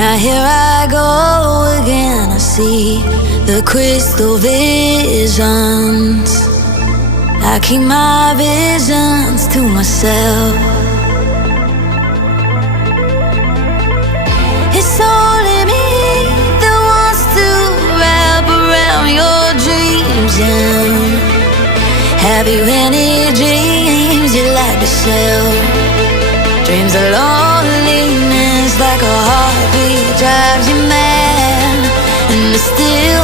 Now here I go again, I see the crystal visions. I keep my visions to myself. It's only me that wants to wrap around your dreams. And have you any dreams you'd like to sell? Dreams of loneliness, like a heartbeat drives you mad, and it's still